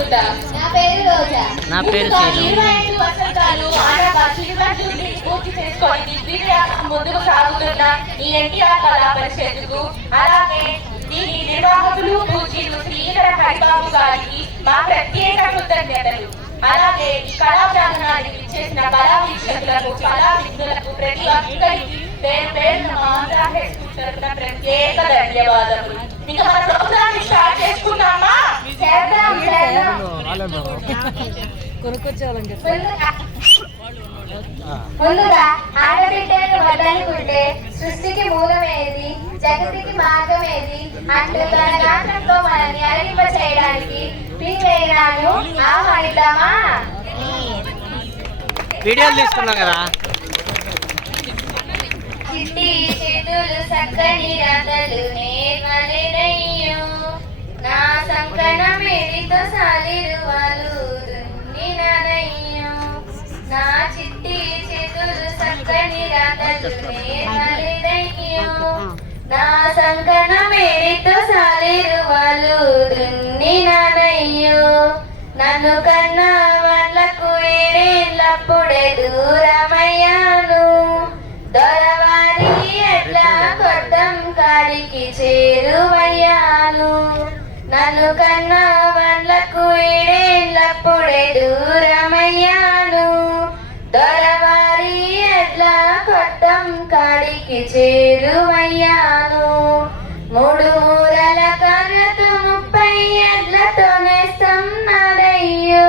అమృత. నా పేరు రోజా. నా పేరు 25 వసంతాలు ఆడగా చిరునవ్వుల్ని పూర్తి చేసుకొని దిగ్విజయంగా ముందుకు సాగుతున్న ఈ ఎన్టీఆర్ కళా పరిషత్తుకు, అలాగే దీని నిర్వాహకులు పూజీలు శ్రీధర హరిబాబు గారికి మా ప్రత్యేక కృతజ్ఞతలు. అలాగే ఈ కళా ప్రాంగణానికి ఇచ్చేసిన కళా వీక్షకులకు, కళా విద్యులకు ప్రతి ఒక్కరికి పేరు పేరున మా ఆంధ్ర హై స్కూల్ తరపున ప్రత్యేక ధన్యవాదాలు. ఇంకా మన ప్రోగ్రామ్ స్టార్ట్ చేసుకున్నామా? ముందుగా ఆడబిడ్డను వదలుకుంటే సృష్టికి మూలమేది, జగతికి మార్గమేది అంటూ తన గాత్రంలో మనల్ని అరవింప చేయడానికి పీవేరాను ఆహ్వానిద్దామా? వీడియోలు తీసుకున్నాం కదా. చిట్టి చేతులు చక్కని రాతలు నేర్వలేదయ్యో, నా సంకన మేడితో సాలిరువాలు దున్నినారయ్యో. నా చిట్టి చేతులు చక్కని రాతలు నేర్వలేదయ్యో, నా సంకన మేడితో సాలిరువాలు దున్నినారయ్యో. నన్ను కన్నా వాళ్ళకు ఏడేళ్ళప్పుడే దూరమయ్యాను, దొరవారి ఎట్లా కొట్టం కాడికి చేరువయ్యాను. నన్ను కన్నా వాళ్ళకు ఏడేళ్ళప్పుడే దూరమయ్యాను, దొరవారి ఎట్లా కొట్టం కాడికి చేరువయ్యాను. 3 మూరల కర్రతో 30 ఎడ్లతో నేస్తున్నారయ్యో,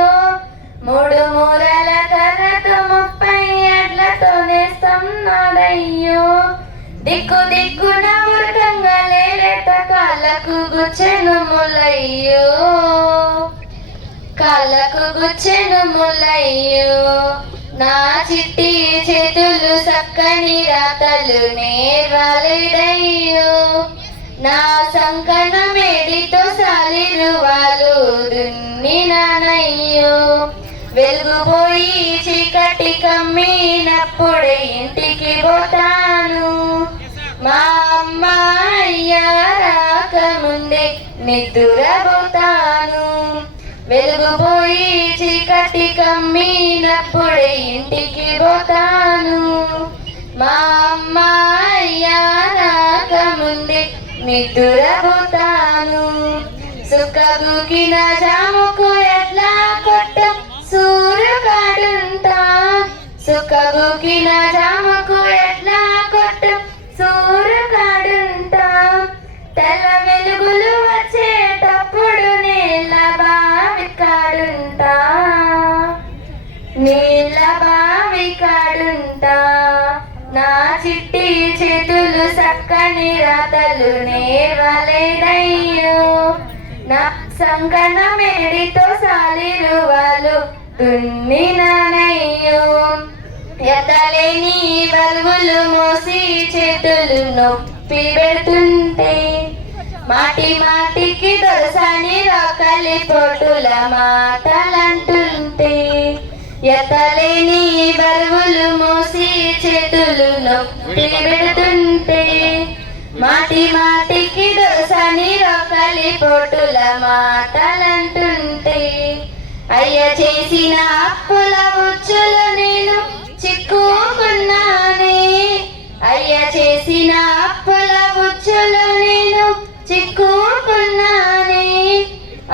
3 మూరల కర్రతో 30 ఎడ్లతో నేస్తున్నారయ్యో. దిక్కు దిక్కున ఉరకంగా లేలేట కాళ్ళకు గుచ్చెను ముల్లయ్యో, కాళ్ళకు గుచ్చెను ముల్లయ్యో. నా చిట్టి చేతులు చక్కని రాతలు నేర్వలేదయ్యో, నా సంకన మేడితో సాలిరువాలు దున్నినానయ్యో. వెలుగుపోయి చీకటి కమ్మినప్పుడే ఇంటికి పోతాను, మా అమ్మ అయ్యా రాకముందే నిద్రపోతాను. వెలుగుపోయి చీకటి కమ్మినప్పుడే ఇంటికి పోతాను, మా అమ్మ అయ్యా రాకముందే నిద్రపోతాను. సుఖబుకిన జాముకు ఎట్లా కొట్ట సూర్యుగాడుంటా, సుఖబుకిన జాముకు ఎట్లా కొట్ట సూర్యుగాడుంటా. తెల్ల వెలుగులు వచ్చేటప్పుడు నీళ్ళ బావి కాడుంటా, నీళ్ళ బావి కాడుంటా. నా చిట్టి చేతులు చక్కని రాతలు నేర్వలేదయ్యో, నా సంకన మేడితో సాలిరువాలు దున్నినానయ్యో. ఎత్తలేని బలుగులు మోసి చేతులు నొప్పి పెడుతుంటే, మాటి మాటికి దొరసాని రోకలి పొట్టుల మాటలంటుంటే. ఎత్తలేని బరువులు మోసి చేతులు నొప్పి పెడుతుంటే, మాటి మాటికి దొరసాని రోకలి పొట్టుల మాటలంటుంటే. అయ్య చేసిన అప్పుల ఉచ్చులు నేను చిక్కుకున్నానే, అయ్య చేసిన అప్పుల ఉచ్చులు నేను చిక్కుకున్నానే.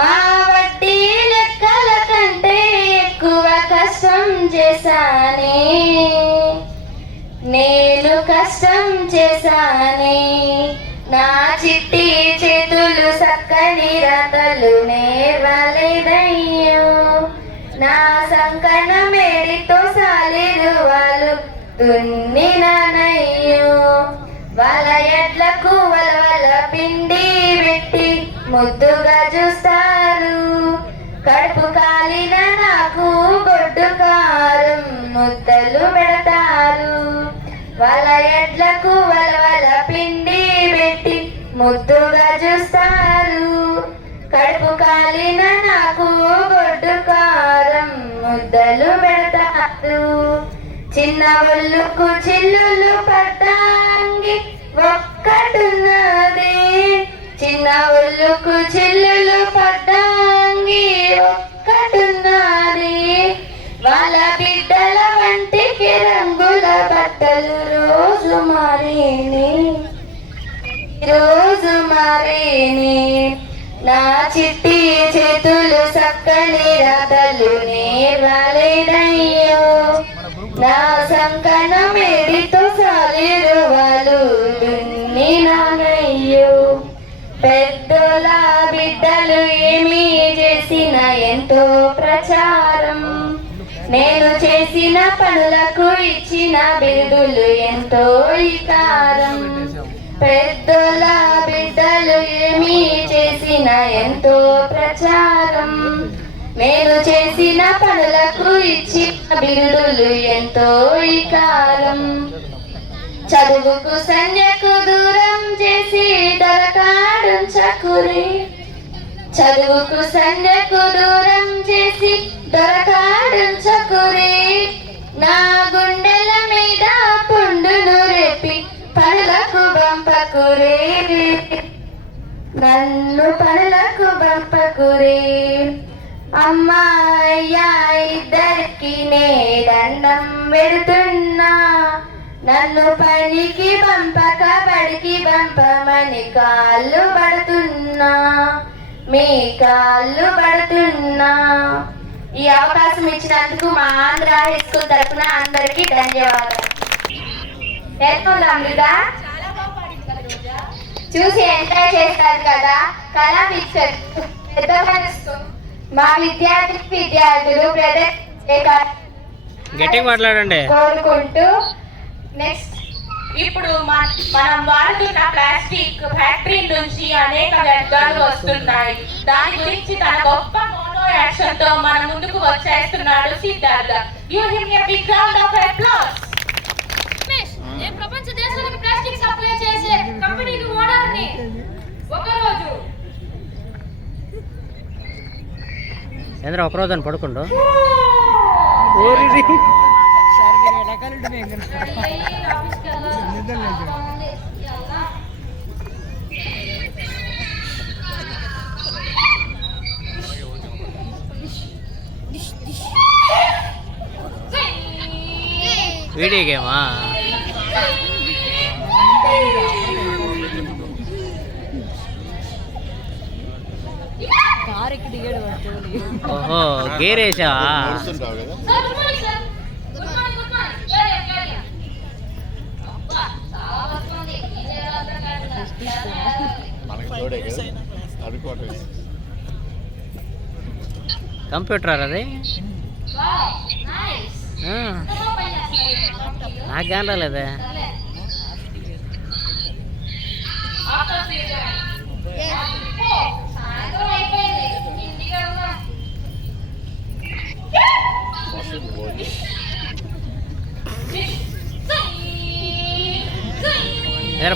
ఆ వడ్డీ లెక్కల కంటే ఎక్కువ కష్టం చేశానే, నేను కష్టం చేశానే. నా చిట్టి చేతులు చక్కని రాతలు నేర్వలేదయ్యో, నా సంకన మేడితో సాలిరువాలు దున్నినానయ్యో. వాళ్ళ ఎడ్లకు వలవల పిండి పెట్టి ముద్దుగా చూస్తారు, కడుపు కాలిన నాకు గొడ్డు కారం ముద్దలు పెడతారు. వాళ్ళ ఎడ్లకు వలవల పిండి పెట్టి ముద్దుగా చూస్తారు, కడుపు కాలిన నాకు గొడ్డు కారం ముద్దలు పెడతారు. చిన్న ఒళ్ళుకు చిల్లులు పట్టాంగి ఒక్కటున్నది, చిన్న ఒళ్ళుకు చిల్లులు పట్టాంగి పలికే రంగుల బట్టలు రోజు మారేనే, రోజు మారేనే. నా చిట్టి చేతులు సక్కని రాతలు నేర్వాలేనయ్యో, నా సంకన మేడితో సాలిరువాలు దున్నినానయ్యో. పెద్దోల బిడ్డలు ఏమీ చేసిన ఎంతో ప్రచారం, నేను చేసిన పనులకు ఇచ్చిన బిరుదులు ఎంతో ఇకారం. పెద్దోల బిడ్డలు ఏమీ చేసిన ఎంతో ప్రచారం, నేను చేసిన పనులకు ఇచ్చిన బిరుదులు ఎంతో ఇకారం. చదువుకు సంధ్యకు దూరం చేసి దొరకాడుంచకురి, చదువుకు సంధ్యకు దూరం చేసి దొరకాడుంచకురి. నా గుండెల మీద పుండును రేపి పనులకు పంపకురే, నన్ను పనులకు పంపకురే. అమ్మాయ్యా ఇద్దరికి నే దండం పెడుతున్నా, నన్ను పనికి పంపక బడికి పంపమని కాళ్ళు పడుతున్నా, మీ కాళ్ళు పడుతున్నా. ఈ అవకాశం ఇచ్చినందుకు మా ఆంధ్ర హై స్కూల్ తరఫున అందరికీ ధన్యవాదాలు. అమృత చూసి ఎంజాయ్ చేస్తారు కదా, కళా పిక్చర్ పెద్ద మనసు. మా విద్యార్థులు గట్టిగా మాట్లాడండి కోరుకుంటూ నెక్స్ట్. ఇప్పుడు మనం వాడుతున్న ప్లాస్టిక్ ఫ్యాక్టరీ నుంచి అనేక వ్యర్థాలు వస్తున్నాయి. దాని గురించి తన గొప్ప మోనో యాక్షన్ తో మన ముందుకు వచ్చేస్తున్నాడు Siddhartha. Give him a big round of applause. నేను ప్రపంచ దేశాలకు ప్లాస్టిక్ సప్లై చేసే కంపెనీకి ఓనర్ని. ఒకరోజు ఒకరోజు అని పడుకుండు. వీడియో గేమా? ఓహో గేరేసా? కంప్యూటర్ అది నాకు కానీ రాలేదే.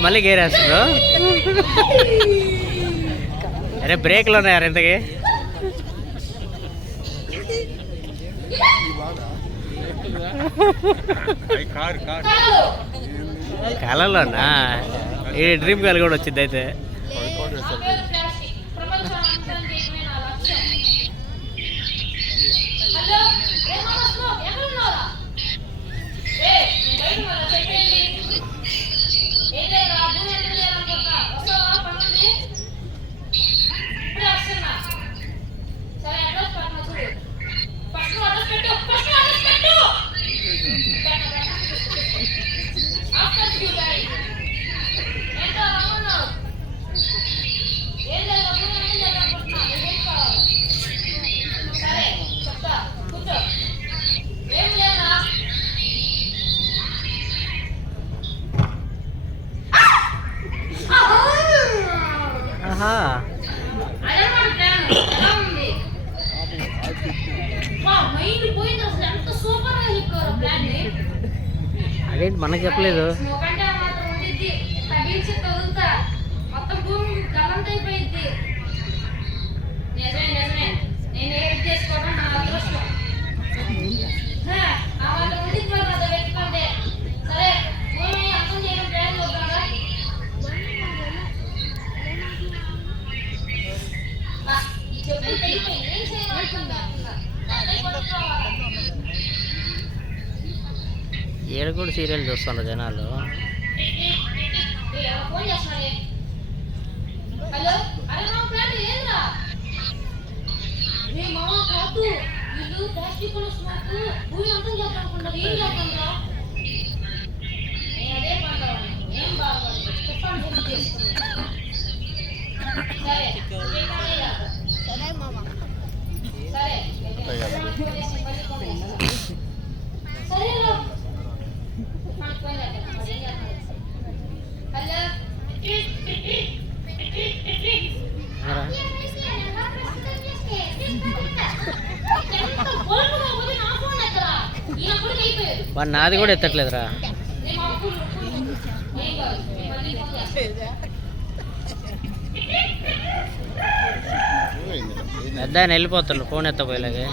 మళ్ళీ గేరేస్తారు. అరే బ్రేక్లు ఉన్నాయారు ఇంతకీ? కళలోనా? ఈ డ్రీమ్ గర్ల్ కూడా వచ్చింది అయితే. అదేంటి మనకు చెప్పలేదు? ఈడ కూడా సీరియల్ చూస్తున్నారు జనాలు. ఫోన్ చేస్తున్నాడే. హలో, అరే మా ఫ్రెండ్ ఏంద్రా? నీ మామ కాదు, వీళ్ళు ప్లాస్టిక్ స్మోక్ భూమి అంతం చేద్దామనుకుంటారు. ఏం చేద్దాంరా? నేను అదే పండుగ ఏం బాగుంది తుఫాన్ గురించి చేసుకున్నాను. సరే సరే మామ సరే సరేరా తుఫాన్ ఫోన్ చేద్దాం. హలో వాడు నాది కూడా ఎత్తట్లేదురా. పెద్ద ఆయన వెళ్ళిపోతాడు ఫోన్ ఎత్తపోయేలాగే.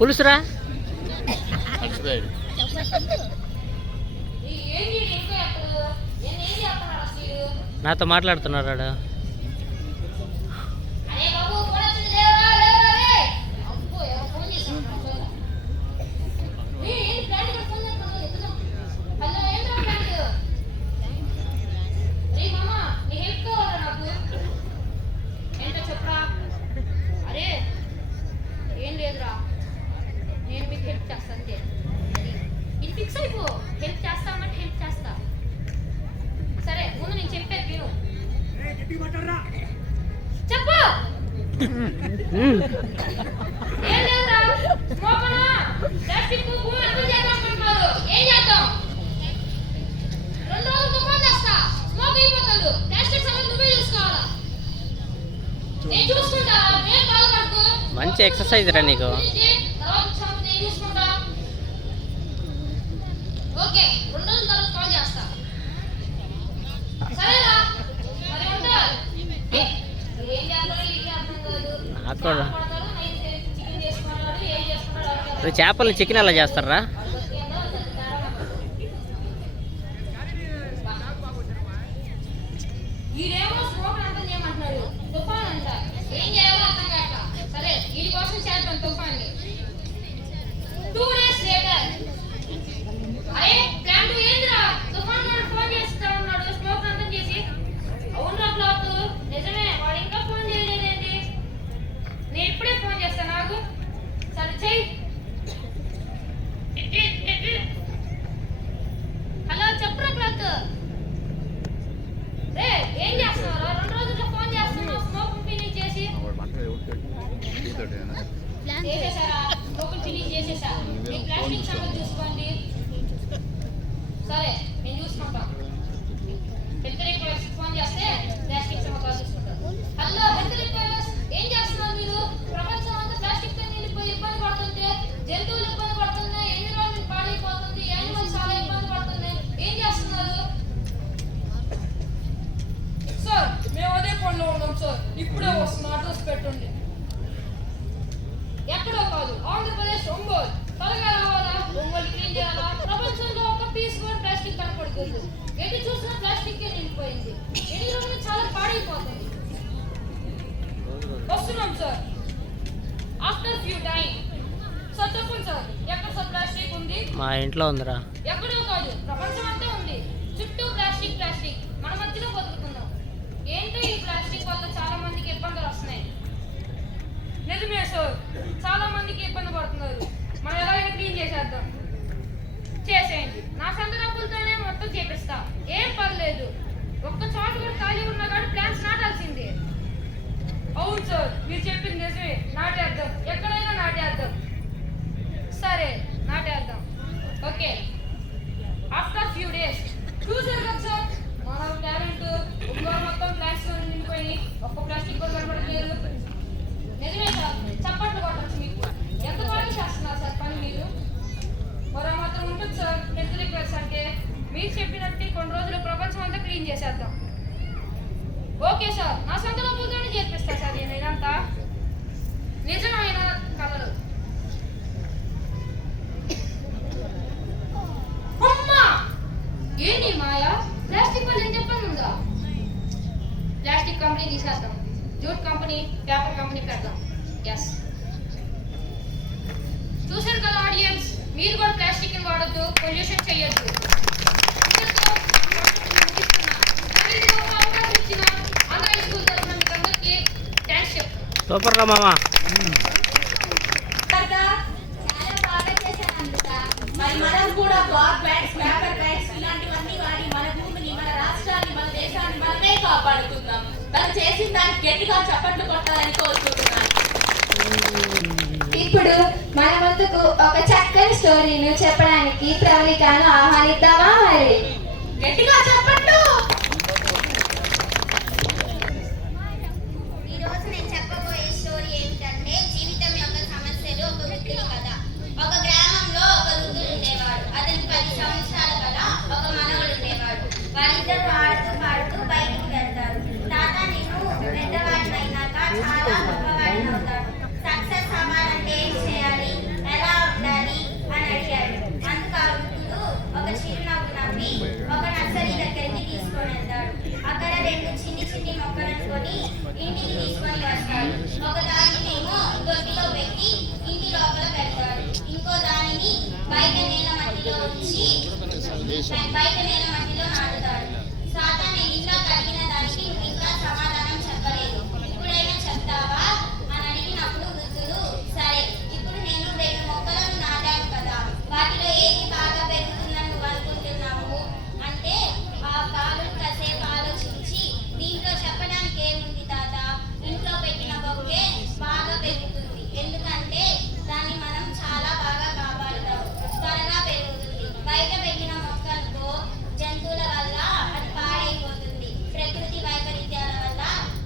పులుసురా నాతో మాట్లాడుతున్నాడు. మంచి ఎక్సర్సైజ్ రా నీకు. చేపలు చికెన్ ఎలా చేస్తారా? సరే నేను చూసుకుంటా. హెల్త్ రిక్వెస్ట్ ఫోన్ చేస్తే ప్లాస్టిక్ సమస్య చూసుకుంటాను. హలో హెల్త్ రిక్వెస్ట్, ఏం చేస్తున్నారు మీరు? ప్రపంచం అంతా ప్లాస్టిక్ తో నిండిపోయి ఇబ్బంది పడుతుంటే జంతువులు ఇబ్బంది పడుతున్నాయి, ఎన్విరాన్మెంట్ పాడైపోతుంది, యానిమల్స్ చాలా ఇబ్బంది పడుతున్నాయి. ఏం చేస్తున్నారు? సార్ మేము అదే పనిలో ఉన్నాం సార్. ఇప్పుడే వస్తున్నా, అడ్రస్ పెట్టండి. ఎక్కడో కాదు, ఆంధ్రప్రదేశ్ ఒంగోలు. త్వరగా రావాలా? ఒంగోలు క్లీన్ చేయాలా? ప్రపంచంలో ఒక పీస్ కూడా ప్లాస్టిక్ కనపడుతుంది. ఎటు చూసినా ప్లాస్టిక్ నిండిపోయింది. ఎన్విరాన్మెంట్ చాలా పాడైపోతుంది. వస్తున్నాం sir. After few time. Sir చెప్పండి సార్, ఎక్కడ సార్ ప్లాస్టిక్ ఉంది? మా ఇంట్లో ఉందిరా. ఎక్కడో కాదు, ప్రపంచం అంతా ఉంది. చుట్టూ ప్లాస్టిక్ ప్లాస్టిక్, మన మధ్యలో బతుకుతున్నాం. ఏంటో ఈ ప్లాస్టిక్ వల్ల చాలా మందికి ఇబ్బందులు వస్తున్నాయి. నిజమే సార్, చాలా మందికి ఇబ్బంది పడుతున్నారు. మనం ఎలాగైనా క్లీన్ చేసేద్దాం. చేసేయండి, నా సొంత డబ్బులతోనే మొత్తం చేపిస్తా. ఏం పర్లేదు. ఒక్క చోట కూడా ఖాళీ ఉన్నా కానీ ప్లాంట్స్ నాటాల్సిందే. అవును సార్, మీరు చెప్పింది నిజమే. నాటేద్దాం, ఎక్కడైనా నాటేద్దాం. సరే నాటేద్దాం. Okay, after few days. చూసారు కదా సార్, మన టాలెంట్ ఒంగోలు మొత్తం ప్లాస్టిక్ తో నిండిపోయి ఒక్క ప్లాస్టిక్ కూడా కనపడలేదు. నిజమే సార్, చప్పట్లు కొట్టచ్చు మీకు. ఎంత బాగా చేస్తున్నారు సార్ పని మీరు. మరో మాత్రం ఉంటుంది సార్. హెల్త్ రిక్వెస్ట్ అంటే మీరు చెప్పినట్టు కొన్ని రోజులు ప్రపంచం అంతా క్లీన్ చేసేద్దాం. ఓకే సార్, నా సొంత డబ్బులతోనే చేపిస్తా సార్ నేను ఇదంతా. నిజమైన కళలు. కంపెనీ తీసేద్దాం, జూట్ కంపెనీ, పేపర్ కంపెనీ పెడదాం. ఎస్, చూసారు కదా ఆడియన్స్, మీరు కూడా ప్లాస్టిక్ ని వాడొద్దు, పొల్యూషన్ చేయొద్దు. సూపర్ గా మామా. మరి మనం కూడా క్లాత్ బ్యాగ్స్, పేపర్ బ్యాగ్స్ ఇలాంటివన్నీ వాడి మన భూమిని, మన రాష్ట్రాన్ని, మన దేశాన్ని మనమే కాపాడుకుందాం. మనం చేసిన దానికి గట్టిగా చప్పట్లు కొట్టాలని కోరుకుంటున్నాను. ఇప్పుడు మన ముందుకు ఒక చక్కని స్టోరీని చెప్పడానికి ప్రవళికను ఆహ్వానిద్దామా? మరి గట్టిగా చప్పట్లు. ఈరోజు నేను చెప్పబోయే స్టోరీ ఏమిటంటే జీవితం యొక్క సమస్యలు. ఒక వృద్ధుని కథ. ఒక గ్రామంలో ఒక వృద్ధుడు ఉండేవాడు. అతనికి 10 సంవత్సరాల కల ఒక మనవడు ఉండేవాడు. వాళ్ళిద్దరూ ఆడుతూ పాడుతూ బయటికి వెళ్తారు. తాత, నేను పెద్దవాడినైనాక చాలా గొప్పవాడిని అవుతాను. సక్సెస్ అవ్వాలంటే ఏం చేయాలి, ఎలా ఉండాలి అని అడిగాడు. అందుకు ఆ వృద్ధుడు ఒక చిరునవ్వు నవ్వి ఒక నర్సరీ దగ్గరికి తీసుకొని వెళ్తాడు. అక్కడ 2 చిన్ని చిన్ని మొక్కలను కొని ఇంటికి తీసుకొని వస్తాడు. ఒక దానినేమో దొడ్డిలో పెట్టి ఇంటి లోపల పెడతాడు. ఇంకో దానిని బయట నేల మట్టిలో నాటుతాడు. తాత, నేను ఇంకా అడిగిన దానికి నువ్వు ఇంకా సమాధానం చెప్పలేదు, ఇప్పుడైనా చెప్తావా అని అడిగినప్పుడు వృద్ధుడు, సరే, ఇప్పుడు నేను 2 మొక్కలను నాటాను కదా, వాటిలో ఏది బాగా పెరుగుతుందని నువ్వు అనుకుంటున్నావు అంటే ఆ బాలుడు కాసేపు ఆలోచించి, దీంట్లో చెప్పడానికి ఏముంది తాత, ఇంట్లో పెట్టిన మొక్కే బాగా పెరుగుతుంది. ఎందుకంటే దాన్ని మనం చాలా బాగా కాపాడుతాం, త్వరగా పెరుగుతుంది. బయట పెట్టిన మొక్కలతో జంతువుల వల్ల అది పాడైపోతుంది. ప్రకృతి వైపరీత్యాల వల్ల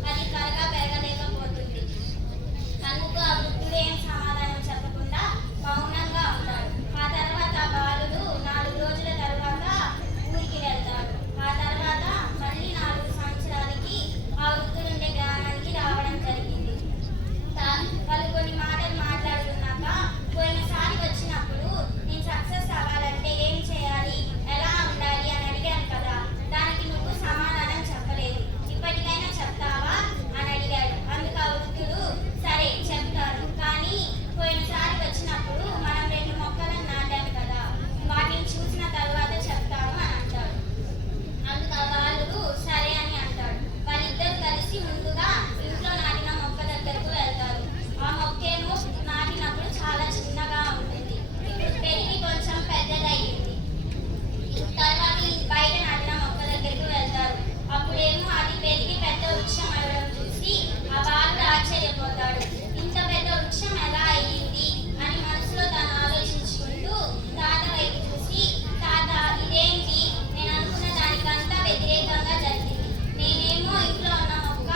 అది త్వరగా పెరగలేకపోతుంది. అందుకు ఆ వృద్ధుడు ఏం సమాధానం చెప్పకుండా మౌనంగా ఉంటాడు. ఆ తర్వాత బాలుడు 4 రోజుల తర్వాత ఊరికి వెళ్తాడు. ఆ తర్వాత మళ్ళీ 4 సంవత్సరాలకి ఆ వృద్ధుడు ఉండే గ్రామానికి రావడం జరిగింది. వాళ్ళు కొన్ని మాటలు మాట్లాడుకున్నాక, పోయినసారి వచ్చినప్పుడు నేను సక్సెస్ అవ్వాలంటే ఏం చేయాలి, ఎలా ఉండాలి అని అడిగాను కదా, దానికి నువ్వు సమాధానం చెప్పలేదు, ఇప్పటికైనా చెప్తావా అని అడిగాడు. అందుకు ఆ వృద్ధుడు, సరే చెప్తాను, కానీ పోయినసారి వచ్చినప్పుడు మనం 2 మొక్కలను నాటాం కదా, వాటిని చూసిన తర్వాత చెప్తాను అని అంటాడు. అందుకు ఆ బాలుడు సరే అని అంటాడు. వాళ్ళిద్దరు కలిసి ముందుగా ఇంట్లో నాటిన మొక్క దగ్గరకు వెళ్తారు. ఆ మొక్కేమో నాటినప్పుడు చాలా చిన్నగా ఉంటుంది. ఇప్పుడు పెరిగి కొంచెం పెద్దదయ్యింది. తర్వాత బయట నాటిన మొక్క దగ్గరకు వెళ్తారు. అప్పుడేమో అది పెరిగి పెద్ద వృక్షం అవ్వడం చూసి ఆ బాలుడు ఆశ్చర్యపోతాడు. ఇంత పెద్ద వృక్షం ఎలా అయ్యింది అని మనసులో తాను ఆలోచించుకుంటూ తాత వైపు చూసి, తాత, ఇదేంటి, నేను అనుకున్న దానికంతా వ్యతిరేకంగా జరిగింది. నేనేమో ఇంట్లో ఉన్న మొక్క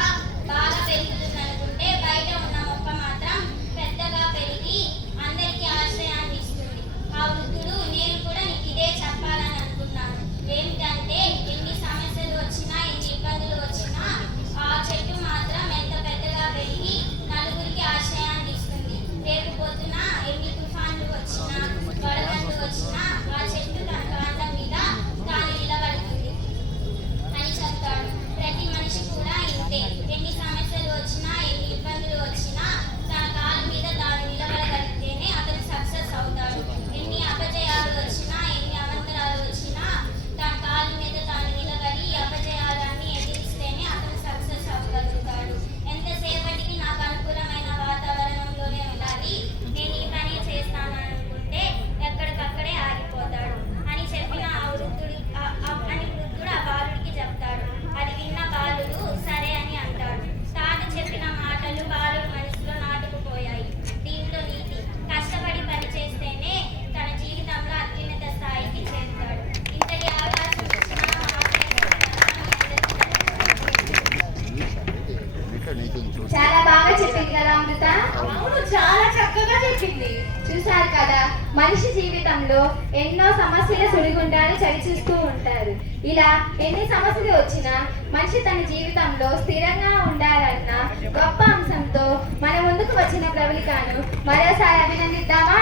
బాగా పెరుగుతుంది అనుకుంటే బయట ఉన్న మొక్క మాత్రం పెద్దగా పెరిగి అందరికీ ఆశ్రయాన్ని ఇస్తుంది. ఆ వృద్ధుడు, నేను కూడా నీకు ఇదే చెప్పాలని అనుకున్నాను. ఏమిటంటే ఎన్ని సమస్యలు వచ్చినా, ఎన్ని ఇబ్బందులు వచ్చినా ఆ చెట్టు మాత్రం ఎంత పెద్దగా పెరిగి నలుగురికి ఆశ్రయాన్ని ఇస్తుంది. రేపు పొద్దున ఎన్ని తుఫాన్లు వచ్చినా, వడగండ్లు వచ్చినా ఆ చెట్టు తన కాండం మీద తాను నిలబడుతుంది అని చెప్తాడు. ప్రతి మనిషి కూడా ఇంతే. ఎన్ని సమస్యలు వచ్చినా, ఎన్ని ఇబ్బందులు వచ్చినా తన కాళ్ళ మీద తాను నిలబడగలిగితేనే అతను సక్సెస్ అవుతాడు. ఎన్ని అపజయాలు వచ్చినా, ఎన్ని అవంతరాలు వచ్చినా తన కాళ్ళ మీద తాను నిలబడి ఈ అపజయాలన్నీ ఎదిరిస్తేనే అతను సక్సెస్ అవ్వగలుగుతాడు. ఎంతసేపటికి నాకు అనుకూలమైన వాతావరణంలోనే ఉండాలి, నేను ఈ పని చేస్తాను అనుకుంటే ఎక్కడికక్కడే ఆగిపోతాడు అని చెప్పిన వృద్ధుడు ఆ బాలుడికి చెప్తాడు. అది విన్న బాలుడు సరే అని అంటాడు. తాత చెప్పిన మాటలు బాలుడు మనసులో నాటుకుపోయాయి. దీంట్లో నీతి, కష్టపడి పని చేస్తేనే తన జీవితంలో అత్యున్నత స్థాయికి చేరుతాడు. ఇంతటి అవకాశం ఇచ్చిన చాలా బాగా చెప్పింది కదా అమృత. అవును, చాలా చక్కగా చెప్పింది. చూశారు కదా, మనిషి జీవితంలో ఎన్నో సమస్యల సుడిగుండాలు చవిచూస్తూ ఉంటారు. ఇలా ఎన్ని సమస్యలు వచ్చినా మనిషి తన జీవితంలో స్థిరంగా ఉండాలన్న గొప్ప అంశంతో మన ముందుకు వచ్చిన ప్రవళికను మరోసారి అభినందిద్దామా?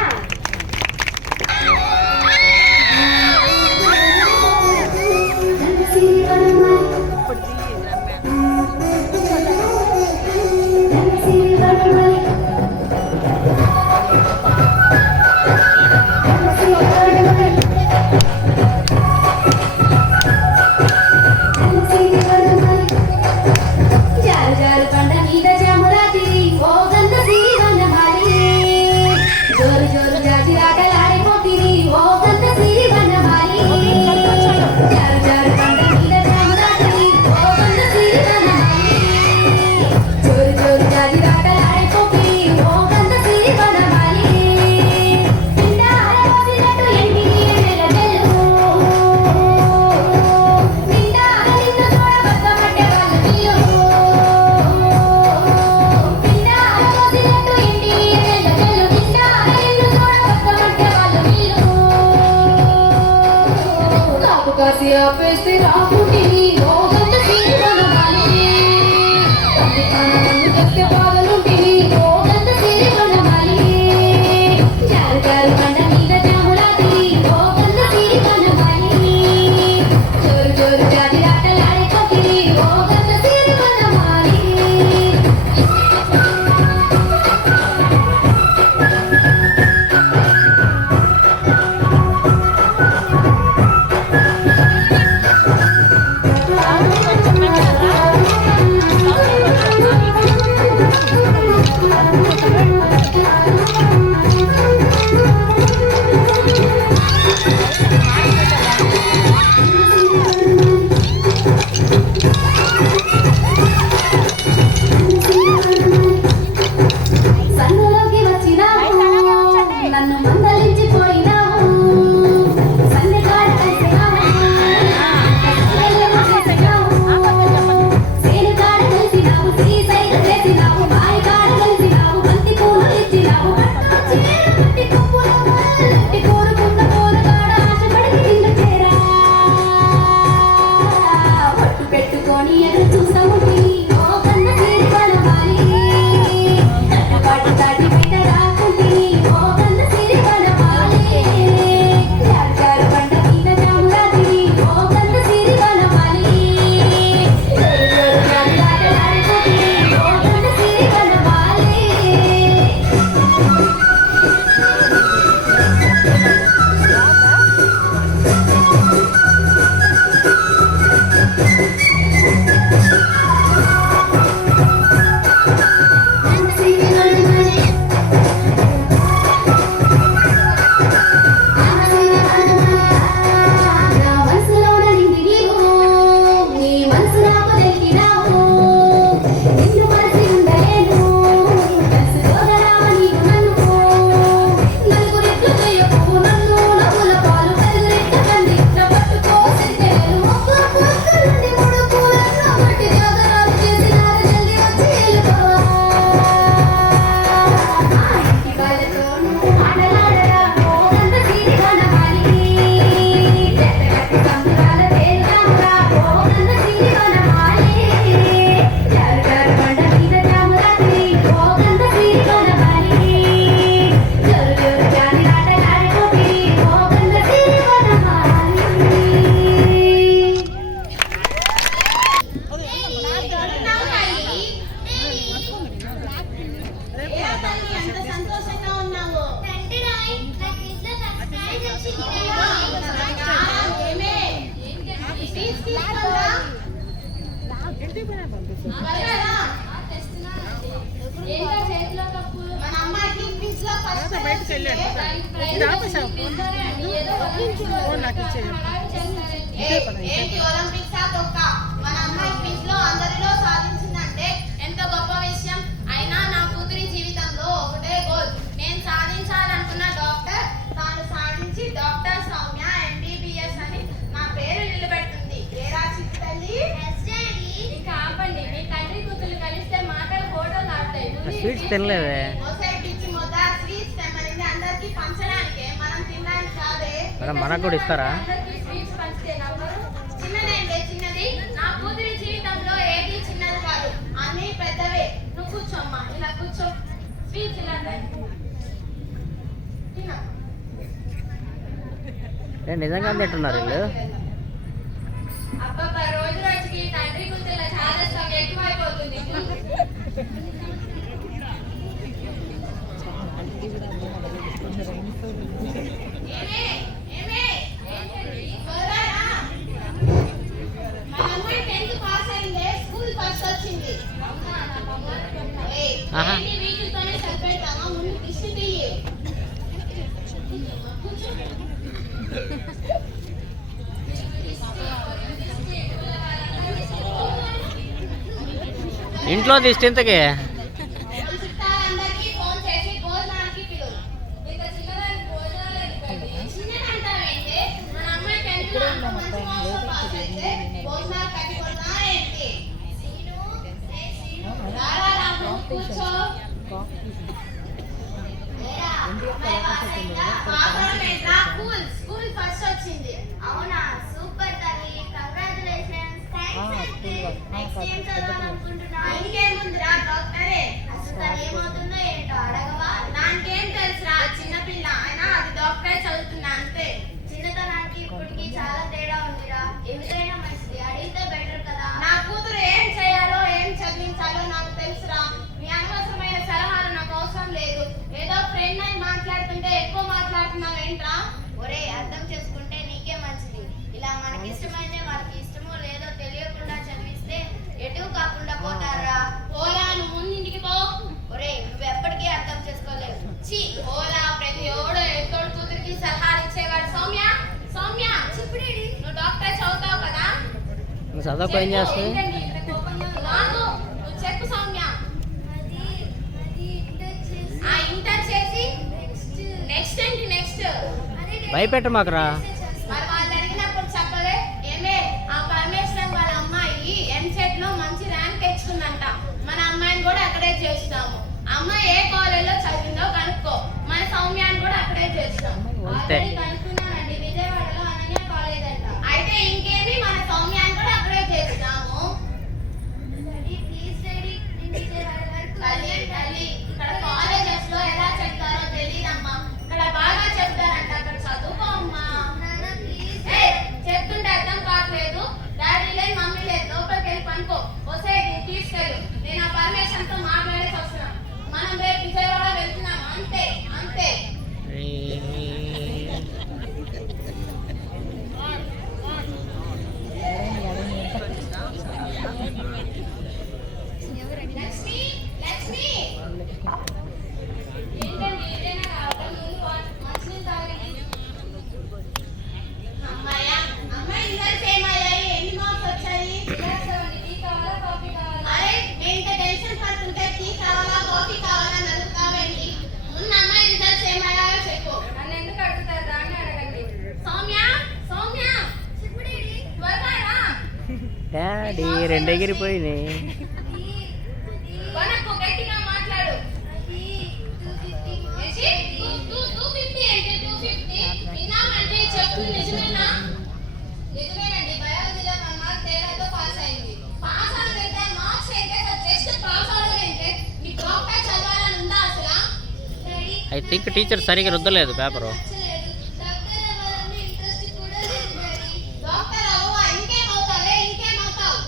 ఏంటో చేతిలో కప్పు మన అమ్మాయికి క్విజ్ లో ఫస్ట్ దానికి ప్రైజ్ ఇస్తారండి. ఏదో ఏంటి ఒలింపిక్స్ తొక్క మన అమ్మాయి క్విజ్ లో అందరిలో సాధించిందంటే ఎంత గొప్ప విషయం. అయినా నా కూతురి జీవితంలో ఒకటే గోల్, నేను సాధించాలనుకున్న డాక్టర్ తాను సాధించి డాక్టర్ సౌమ్య ఎంబీబీఎస్ అని నా పేరు నిలబెడుతుంది. ఏరా చిట్టి తల్లి. ఇంకా ఆపండి. మీ తండ్రి కూతురు కలిస్తే మాటలు ఫోటోలు ఆడతాయి. స్వీట్స్ తినలేదే ఒసే పిచ్చి మొద స్వీట్స్ తెమ్మనింది అందరికి పంచడానికే, మనం తినడానికి కాదే. మేడం మనకు కూడా ఇస్తారా? అందరికీ స్వీట్స్ పంచితే నవ్వరు. చిన్నదేంటే చిన్నది, నా కూతురి జీవితంలో ఏది చిన్నది కాదు, అన్నీ పెద్దవే. నువ్వు కూర్చోమ్మా, ఇలా కూర్చో. స్వీట్స్ ఇలా తిను. నిజంగా తింటున్నారు వీళ్ళు. అబ్బబ్బా, రోజు రోజుకి తండ్రి కూతుర్ల చాదస్తం ఎక్కువైపోతుంది. ఏమే, ఏమే, త్వరగా రా. మా అమ్మాయి 10th పాస్ అయిందే, స్కూల్ ఫస్ట్ వచ్చింది. ఏయ్, ఆహా. ఏంటి వీటితోనే సరిపెడతామా? ముందు దిష్టి తీయి. కూర్చో. ఇంట్లో దిష్టింతకి చుట్టాలందరికీ ఫోన్ చేసి భోజనానికి పిలువు. ఇంత చిన్నదానికి భోజనాలు ఎందుకండి? చిన్నదంటావేంటి? మన అమ్మాయి 10th లో అంత మంచి మార్క్స్ పాస్ అయితే భోజనాలు కట్టి కొడతా ఏంటి? రారా రాము, కూర్చో. ఏరా, అమ్మాయి పాస్ అయిందా? పాస్ అవడం ఏంట్రా? స్కూల్ ఫస్ట్ వచ్చింది. అవునా, సూపర్ తల్లి, కంగ్రాచులేషన్స్. థాంక్స్ అండి. నెక్స్ట్ ఏం చదవాలనుకుంటున్నా? ఇంకేముందిరా, డాక్టరే. అసలు తను ఏమవుతుందో ఏంటో అడగవా? నాకేం తెలుసురా, చిన్నపిల్ల. అయినా అది డాక్టరే చదువుతున్నా అంతే. చిన్నతనానికి ఇప్పటికి చాలా తేడా ఉందిరా. ఎందుకైనా మంచిది అడిగితే బెటర్ కదా. నా కూతురు ఏం చేయాలో ఏం చదివించాలో నాకు తెలుసురా. మీ అనవసరమైన సలహాలు నాకు అవసరం లేదు. ఏదో ఫ్రెండ్ అని మాట్లాడుతుంటే ఎక్కువ మాట్లాడుతున్నావు ఏంట్రా? ఒరే, అర్థం చేసుకుంటే నీకే మంచిది. ఇలా మనకి ఇష్టమైతే వాళ్ళకి ఇష్టమో లేదో తెలియకుండా చదివిస్తే ఎటు కాకుండా పోతారా. పోలా, నువ్వు ముందు ఇంటికి పో. ఒరే, నువ్వు ఎప్పటికీ అర్థం చేసుకోలేవు. ఛీ, పోలా. ప్రతి ఓడు ఎత్తోడు కూతురికి సలహాలు ఇచ్చేవాడు. సౌమ్య, సౌమ్య, నువ్వు డాక్టర్ చదువుతావు కదా? నువ్వు చదువుకో ఏం చేస్తుంది? ఏంటండి ఇంత కోపంగా రాను, నువ్వు చెప్పు సౌమ్య. ఆ ఇంటర్ చేసి నెక్స్ట్ ఏంటి? నెక్స్ట్ భయపెట్ట మాకురా. మరి వాళ్ళు అడిగినప్పుడు చెప్పలే. ఏమే, ఆ పరమేశ్వరం వాళ్ళ అమ్మాయి ఎంసెట్ లో మంచి ర్యాంక్ తెచ్చుకుందంట. మన అమ్మాయిని కూడా అక్కడే చేస్తాము. అమ్మాయి ఏ కాలేజ్ లో చదివిందో కనుక్కో. మన సౌమ్యాన్ని కూడా అక్కడే చేస్తాం. అంతే. ఆల్రెడీ కనుక్కున్నానండి. విజయవాడలో అనన్య కాలేజ్ అంట. అయితే ఇంకేమి, మన సౌమ్యాన్ని కూడా అక్కడే చేస్తాము. తల్లి, తల్లి, ఇక్కడ కాలేజెస్ లో ఎలా చెప్తారో తెలియదమ్మా. ఇక్కడ బాగా చెప్తారంట, అక్కడ చదువుకో అమ్మా. ఏయ్, చెప్తుంటే అర్థం కావట్లేదు. డాడీ లేదు, మమ్మీ లేదు, లోపలికి వెళ్ళి పనుకో. వస్తే తీసుకెళ్ళు. నేను ఆ పరమేశ్వరంతో మాట్లాడేసి వస్తున్నాను. మనం రేపు విజయవాడ వెళ్తున్నాం. అంతే అంతే. లక్ష్మి, లక్ష్మి. ఏంటండి ఏదైనా రావడం? ముందు మంచినీళ్ళు తాగండి. అమ్మాయ, అమ్మాయి రిజల్ట్స్ ఏమయ్యాయి? ఎన్ని మార్క్స్ వచ్చాయి? రాసామండి. టీ కావాలా, కాఫీ కావాలా? అరే, నేను ఇంత టెన్షన్ పడుతుంటే టీ కావాలా కాఫీ కావాలా అని అడుగుతావేంటి? ముందు అమ్మాయి రిజల్ట్స్ ఏమయ్యాయో చెప్పు. నన్ను ఎందుకు అడుగుతారు? దాన్ని అడగండి. సౌమ్య, సౌమ్య, త్వరగా రా. డాడీ రెండు ఎగిరిపోయినాయి. వనకు గట్టిగా మాట్లాడు. ఏంటి? 250 ఏంటి? 250 విన్నామంటే చెప్పు. నిజమేనా? నిజమేనండి. బయాలజీలో 1 మార్క్ తేడాతో పాస్ అయింది. పాస్ అవ్వాలంటే మార్క్స్ అయితే జస్ట్ పాస్ అవ్వాలంటే నీకు డాక్టర్ చదవాలని ఉందా అసలు? ఐ థింక్ టీచర్ సరిగ్గా రుద్దలేదు పేపరు. డాక్టర్ అవ్వవా? ఇంకేమవుతావే? ఇంకేమవుతావు?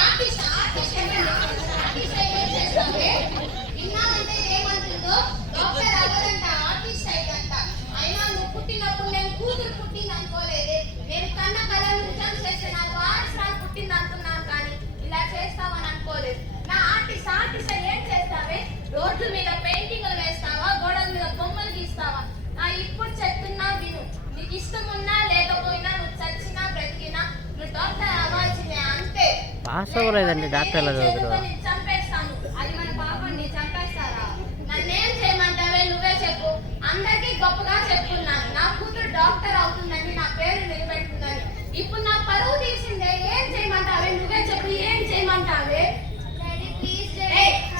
ఆర్టిస్ట్, ఆర్టిస్ట్ ఏం చేస్తావే? విన్నామంటే ఏమంటుందో? డాక్టర్ అవ్వదంట, ఆర్టిస్ట్ అయితంట. అయినా నువ్వు పుట్టినప్పుడు నేను కూతురు పుట్టింది అనుకోలేదే. నేను కన్న కళ నిజం చేస్తే నాకు ఆర్ట్స్ పుట్టింది అనుకున్నాను సాటిస్తే ఏం చేస్తావే? రోడ్ల మీద పెయింటింగ్లు వేస్తావా, గోడల మీద బొమ్మలు గీస్తావా? ఇప్పుడు చెప్తున్నా విను. నీకు ఇష్టం ఉన్నా లేకపోయినా, నువ్వు చచ్చినా బ్రతికినా నువ్వు డాక్టర్ అవ్వాల్సిందే, అంతే. పాస్ అవ్వలేదండి డాక్టర్ ఎలా చదువుతారు? చంపేస్తాను. అది మన పాపని చంపేస్తారా? నన్నేం చేయమంటావే? నువ్వే చెప్పు. అందరికీ గొప్పగా చెప్పుకున్నాను, నా కూతురు డాక్టర్ అవుతుందని, నా పేరు నిలబెట్టుకుందని. ఇప్పుడు నా పరువు తీసిందే. ఏం చేయమంటావే? నువ్వే చెప్పు, ఏం చేయమంటావే?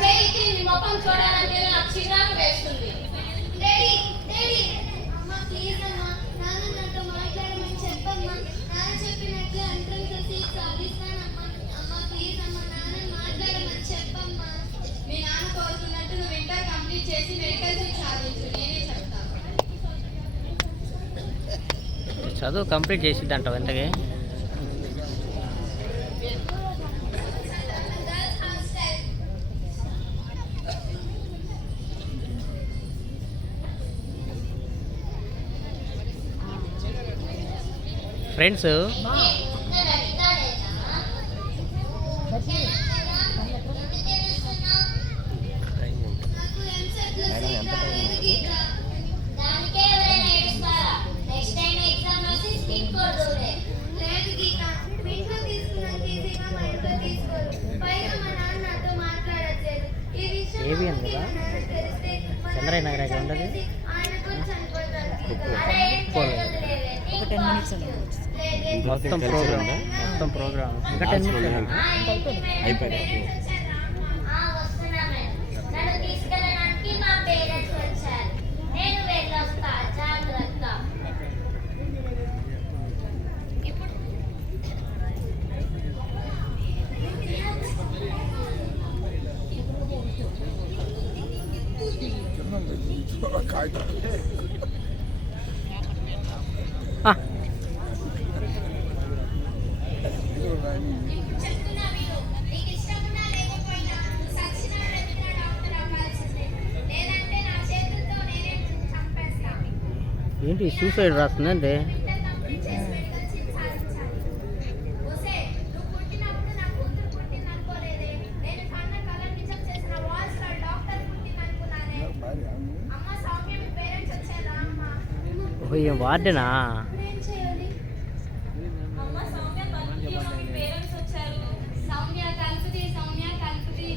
చేయికి నీ ముఖం చూడాలంటే నాకు చిరాకు వేస్తుంది. మీ నాన్న కోరుతున్నట్టు నువ్వు ఇంటర్ కంప్లీట్ చేసి మెడికల్ సీట్ సాధించు, నేనే చెప్తాను. చదువు కంప్లీట్ చేసిద్దంటావు ఎంతకి? ఫ్రెండ్స్ దానికే ఎవరైనా ఏడుస్తారా? నెక్స్ట్ టైం ఎగ్జామ్ రాసి స్కిప్ కొడుతురే. లేదు గీత, మీ ఇంట్లో తీసుకున్నంత ఈజీగా మా ఇంట్లో తీసుకోరు. పైగా మా నాన్న నాతో మాట్లాడట్లేదు. ఈ విషయం ఏవి మా అందులో? నాన్నకి తెలిస్తే మా చంద్రయ్య నాన్న నగరాజు ఉండదు? చేసి ఆయన కూడా చనిపోతారు గీత. అలా ఏం జరగదులేవే. నీకు మొత్తం ప్రోగ్రామ్ ఇంకా 10 మినిట్స్ వస్తున్నామే. నన్ను తీసుకెళ్ళడానికి మా పేరెంట్స్ వచ్చారు. నేను వెళ్ళొస్తా, జాగ్రత్త. చెప్తున్నా విను. నీకు ఇష్టం ఉన్నా లేకపోయినా, నువ్వు చచ్చినా బ్రతికినా డాక్టర్ అవ్వాల్సిందే. లేదంటే నా చేతులతో నేనే చంపేస్తాను. ఏంటి సూసైడ్ రాస్తుందండి? ఇంటర్ కంప్లీట్ చేసి మెడికల్ సీట్ సాధించాలి. ఒసే, నువ్వు పుట్టినప్పుడు నా కూతురు పుట్టింది అనుకోలేదే. నేను కన్న కల నిజం చేసిన వాల్స్ లో డాక్టర్ పుట్టింది అనుకున్నానే. అమ్మ సౌమ్య, మీ పేరెంట్స్ వచ్చారా? అమ్మ వార్డెనా? ఏం చేయాలి? అమ్మ సౌమ్య కలుపుతీ, అమ్మ మీ పేరెంట్స్ వచ్చారు. సౌమ్య కలుపుతీ, సౌమ్య కలుపుతీ.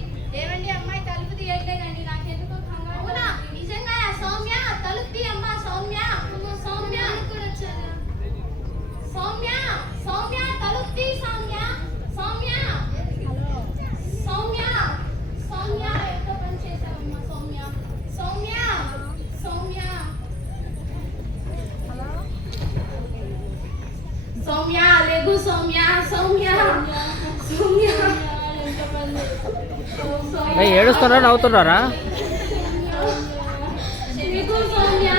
ఏమండి అమ్మాయి తలుపు తీయట్లేదండి, నాకెందుకో కంగారు. అవునా? నిజంగా సౌమ్య తలుపు అమ్మ. సౌమ్య, సౌమ్య కూడా వచ్చారా? సౌమ్య, సౌమ్య తలుపు తీ. సౌమ్య, సౌమ్య, సౌమ్య, సౌమ్య ఎక్కడ పని చేశావమ్మా? సౌమ్య, సౌమ్య, సౌమ్య, సౌమ్య లేగు. సౌమ్య, సౌమ్య, సౌమ్య, ఏడుస్తున్నారా నవ్వుతున్నారా? లేగు సౌమ్య.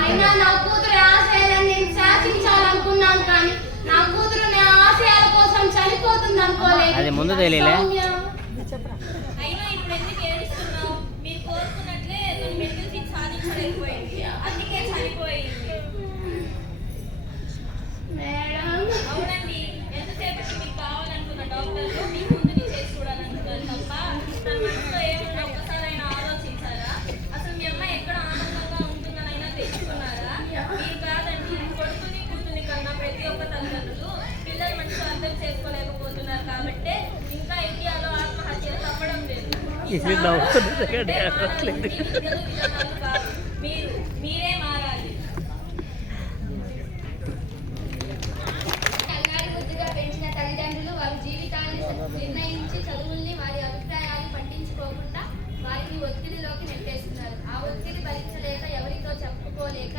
అయినా నా కూతురు ఆశయాలను నేను శాసించాలనుకున్నాను, కానీ నా కూతురు నా ఆశయాల కోసం చనిపోతుంది అనుకోలేదు. అది ముందు తెలియలే. అయినా ఇప్పుడు ఎందుకు ఏడుస్తున్నావు? మీరు కోరుకున్నట్లే తను మెడికల్ సీట్ సాధించలేకపోయింది, అందుకే చనిపోయింది. మేడం అవునండి, ఎంతసేపు మీకు కావాలనుకున్న డాక్టర్లు మీ ముందుని చేసి చూడాలనుకున్నారు తప్ప తన మనసులో ఏమన్నా ఒక్కసారైనా ఆలోచించారా? అసలు మీ అమ్మాయి ఎక్కడ ఆనందంగా ఉంటుందనైనా తెలుసుకున్నారా? మీరు కాదండి, కొడుకుని కూతుని కన్నా ప్రతి ఒక్క తల్లిదండ్రులు పిల్లల మనసు అర్థం చేసుకోలేకపోతున్నారు కాబట్టి ఇంకా ఇండియాలో ఆత్మహత్యలు తప్పడం లేదు. ఇది నవ్వుతున్నది కానీ అరవట్లేదు. మీరే మారాలి. అల్లాడి ముద్దుగా పెంచిన తల్లిదండ్రులు వారి జీవితాన్ని నిర్ణయించి చదువుల్ని వారి అభిప్రాయాలు పట్టించుకోకుండా వారిని ఒత్తిడిలోకి నెట్టేస్తున్నారు. ఆ ఒత్తిడి భరించలేక, ఎవరితో చెప్పుకోలేక